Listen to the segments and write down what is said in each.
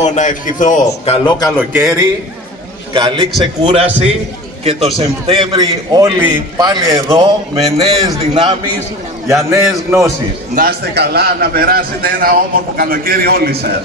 θέλω να ευχηθώ καλό καλοκαίρι, καλή ξεκούραση και το Σεπτέμβρη όλοι πάλι εδώ με νέες δυνάμεις για νέες γνώσεις. Να είστε καλά, να περάσετε ένα όμορφο καλοκαίρι όλοι σας.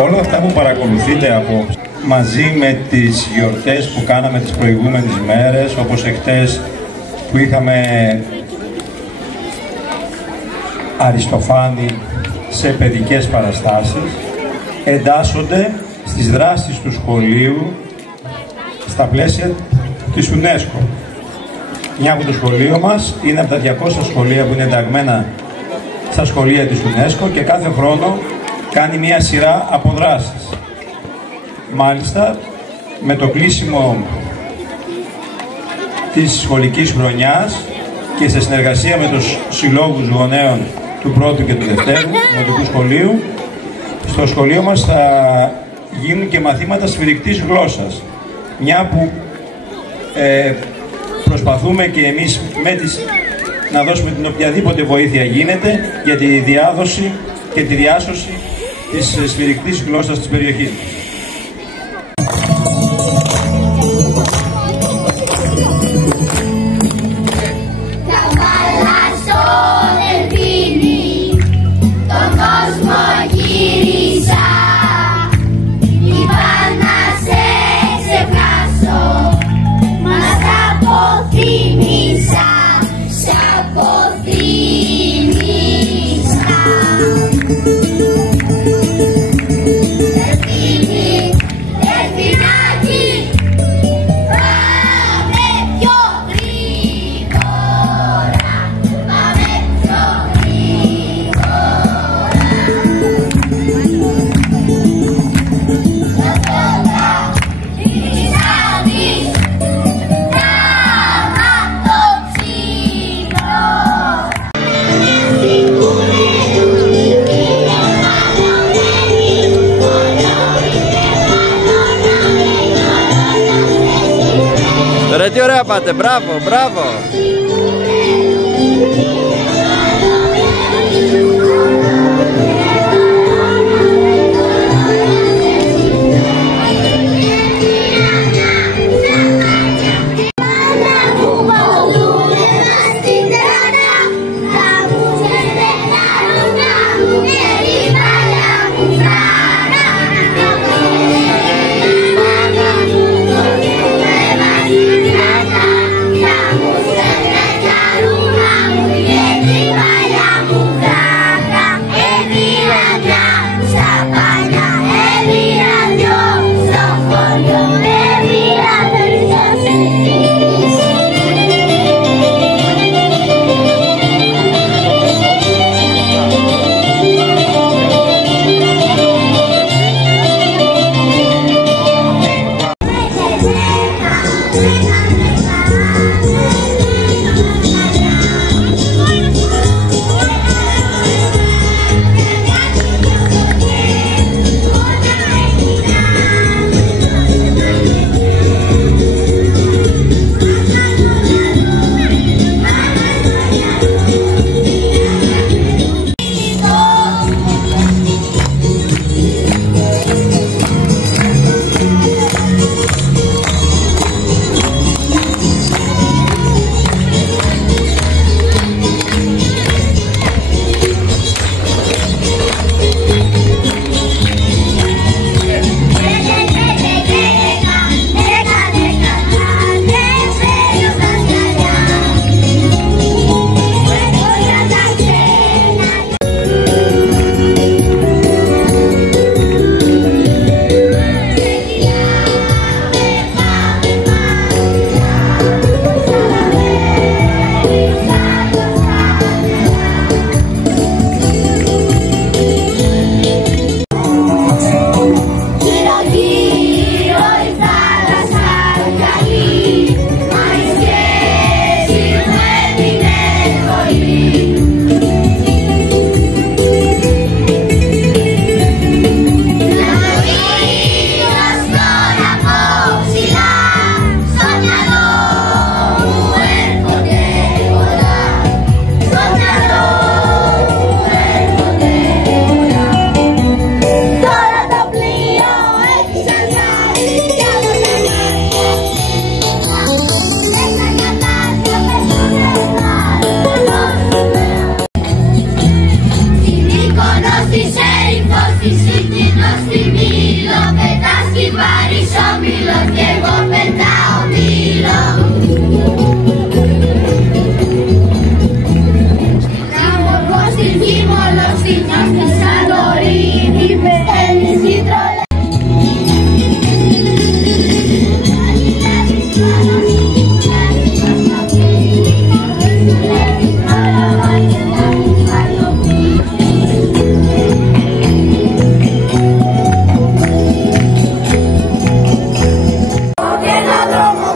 Όλα αυτά που παρακολουθείτε από μαζί με τις γιορτές που κάναμε τις προηγούμενες μέρες, όπως εχθές που είχαμε Αριστοφάνη σε παιδικές παραστάσεις, εντάσσονται στις δράσεις του σχολείου στα πλαίσια της UNESCO. Μια από το σχολείο μας είναι από τα 200 σχολεία που είναι ενταγμένα στα σχολεία της UNESCO και κάθε χρόνο κάνει μια σειρά από δράσεις. Μάλιστα, με το κλείσιμο της σχολικής χρονιάς και σε συνεργασία με τους συλλόγους γονέων του πρώτου και του δευτέρου δημοτικού σχολείου, στο σχολείο μας θα γίνουν και μαθήματα σφυρικτής γλώσσας. Μια που προσπαθούμε και εμείς να δώσουμε την οποιαδήποτε βοήθεια γίνεται για τη διάδοση και τη διάσωση της σφυρικτής γλώσσας της περιοχής μας. Ρε τι ωραία πάτε, μπράβο, μπράβο!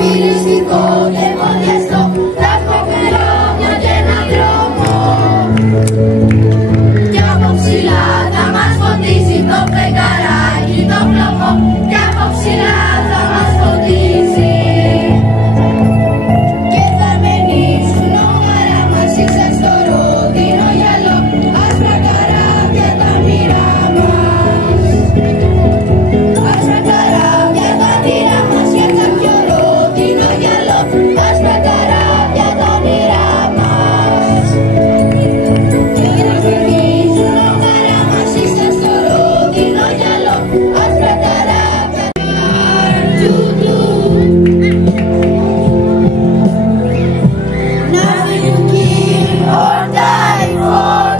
χαρακτηριστικό και εμβολιαστό, θα φοβερό μια και έναν δρόμο. Κι από ψηλά θα μας φωτίσει το φεγγαράκι το πλωμό, κι από ψηλά θα μας φωτίσει. Και θα μενήσουν όμαρα μας ίσα στο ρόδινο γυαλό, άσπρα καράβια τα μοίρα μας. Άσπρα καράβια τα μοίρα μας και κάποιο ρόδινο γυαλό, άσπρα καράβια τα μοίρα μας. Και θα μενήσουν όμαρα μας ίσα στο ρόδινο γυαλό, άσπρα καράβια του. Nothing to give or die for,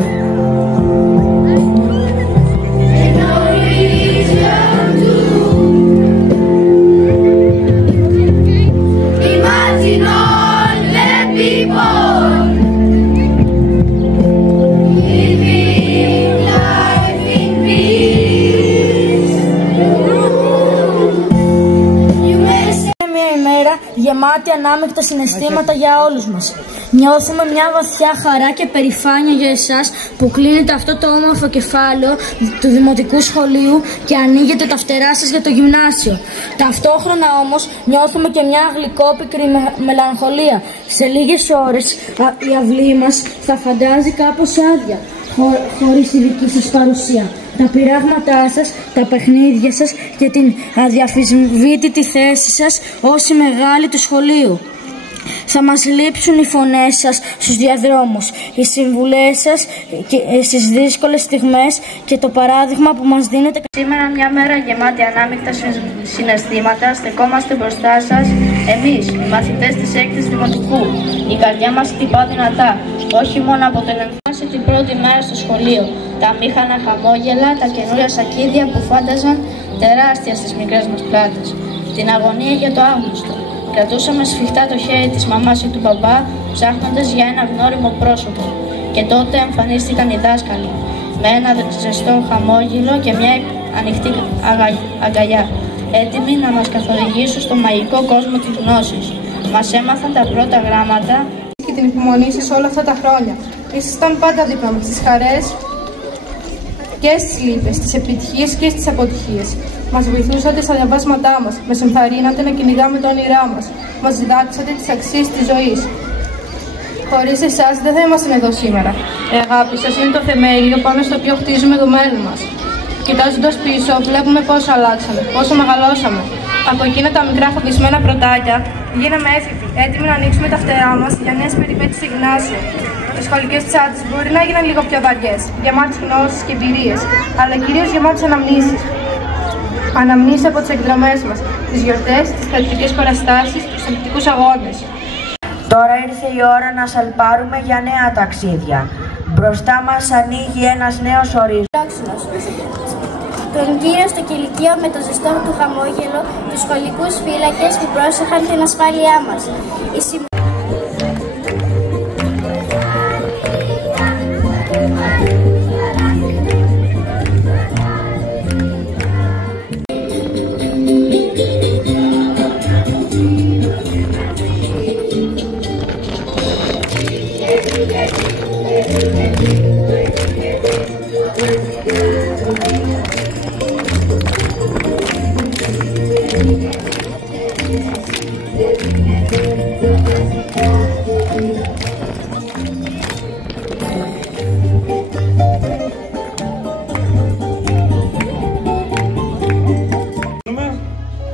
and no reason to. Imagine all the people living life in peace. You may say Είναι μια ημέρα γεμάτη ανάμεικτα συναισθήματα για όλους μας. Νιώθουμε μια βαθιά χαρά και περηφάνεια για εσάς που κλείνετε αυτό το όμορφο κεφάλαιο του Δημοτικού Σχολείου και ανοίγετε τα φτερά σας για το γυμνάσιο. Ταυτόχρονα όμως νιώθουμε και μια γλυκόπικρη μελαγχολία. Σε λίγες ώρες η αυλή μας θα φαντάζει κάπως άδεια, χωρίς τη δική σας παρουσία. Τα πειράγματά σας, τα παιχνίδια σας και την αδιαφυσβήτητη θέση σας ως οι μεγάλοι του σχολείου. Θα μας λείψουν οι φωνές σας στους διαδρόμους, οι συμβουλές σας στις δύσκολες στιγμές και το παράδειγμα που μας δίνετε. Σήμερα μια μέρα γεμάτη ανάμεικτα συναισθήματα, στεκόμαστε μπροστά σας εμείς, οι μαθητές της 6ης Δημοτικού. Η καρδιά μας χτυπά δυνατά, όχι μόνο από την εμφάνιση την πρώτη μέρα στο σχολείο, τα αμήχανα χαμόγελα, τα καινούρια σακίδια που φάνταζαν τεράστια στις μικρές μας πλάτες, την αγωνία για το άγνωστο. Κρατούσαμε σφιχτά το χέρι της μαμάς ή του μπαμπά, ψάχνοντας για ένα γνώριμο πρόσωπο. Και τότε εμφανίστηκαν οι δάσκαλοι, με ένα ζεστό χαμόγελο και μια ανοιχτή αγκαλιά, έτοιμοι να μας καθοδηγήσουν στο μαγικό κόσμο της γνώσης. Μας έμαθαν τα πρώτα γράμματα και την υπομονή σας όλα αυτά τα χρόνια. Ήσασταν πάντα δίπλα μας στις χαρές και στις λύπες, στις επιτυχίες και στις αποτυχίες. Μας βοηθούσατε στα διαβάσματά μας, μας ενθαρρύνατε να κυνηγάμε τα όνειρά μας, μας διδάξατε τις αξίες της ζωής. Χωρίς εσάς δεν θα ήμασταν εδώ σήμερα. Η αγάπη σας είναι το θεμέλιο πάνω στο οποίο χτίζουμε το μέλλον μας. Κοιτάζοντας πίσω, βλέπουμε πόσο αλλάξαμε, πόσο μεγαλώσαμε. Από εκείνα τα μικρά φοβισμένα πρωτάκια, γίναμε έφηβοι, έτοιμοι να ανοίξουμε τα φτερά μας για νέες περιπέτειες στο γυμνάσιο. Οι σχολικές τσάντες μπορεί να γίνουν λίγο πιο βαριές, γεμάτες γνώσεις και εμπειρίες, αλλά κυρίως γεμάτες αναμνήσεις. Αναμνήσεις από τις εκδρομές μας, τις γιορτές, τις θεατρικές παραστάσεις, τους αθλητικούς αγώνες. Τώρα ήρθε η ώρα να σαλπάρουμε για νέα ταξίδια. Μπροστά μας ανοίγει ένας νέος ορίζοντας. Τον κύριο στο κηλικείο με το ζεστό του χαμόγελο, τους σχολικούς φύλακες που πρόσεχαν την ασφάλειά μας.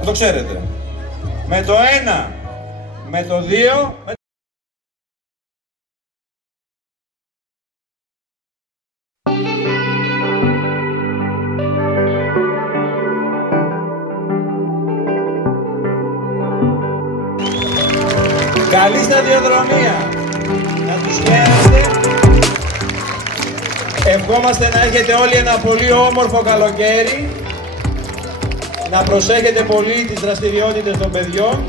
Το ξέρετε. Με το 1, με το 2, καλή σταδιοδρομία. Να τους χαίρεστε. Ευχόμαστε να έχετε όλοι ένα πολύ όμορφο καλοκαίρι. Να προσέχετε πολύ τις δραστηριότητες των παιδιών.